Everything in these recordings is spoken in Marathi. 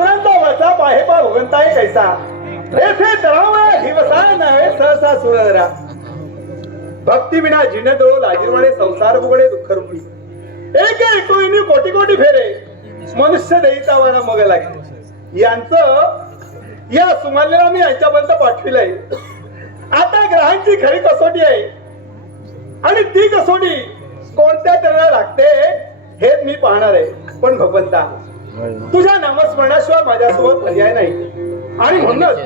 शास्त्रांचा वचा पाहेपा भगवंताय कैसा? रेथे तळावा दिवसा नव्हे सहसा सुरधरा. भक्ती विना जिने दो लाजीरवाडे संसार बुगडे दुःख रुपी एक एकोईनी कोटी कोटी फेरे. मनुष्य देईचा वाना मग लागे. यांचं या सुमालेला मी यांच्यापर्यंत पाठविलंय. आता ग्रहांची खरी कसोटी आहे. आणि ती कसोटी कोणत्या तऱ्हेला लागते हे मी पाहणार आहे. पण भगवंता तुझ्या नामस्मरणाशिवाय माझ्यासोबत पर्याय नाही. आणि म्हणूनच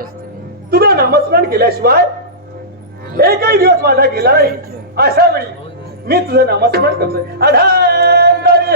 तुझं नामस्मरण केल्याशिवाय एकही दिवस माझा गेला नाही. अशा वेळी मी तुझं नामस्मरण करतोय. अधांतरी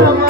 Come on.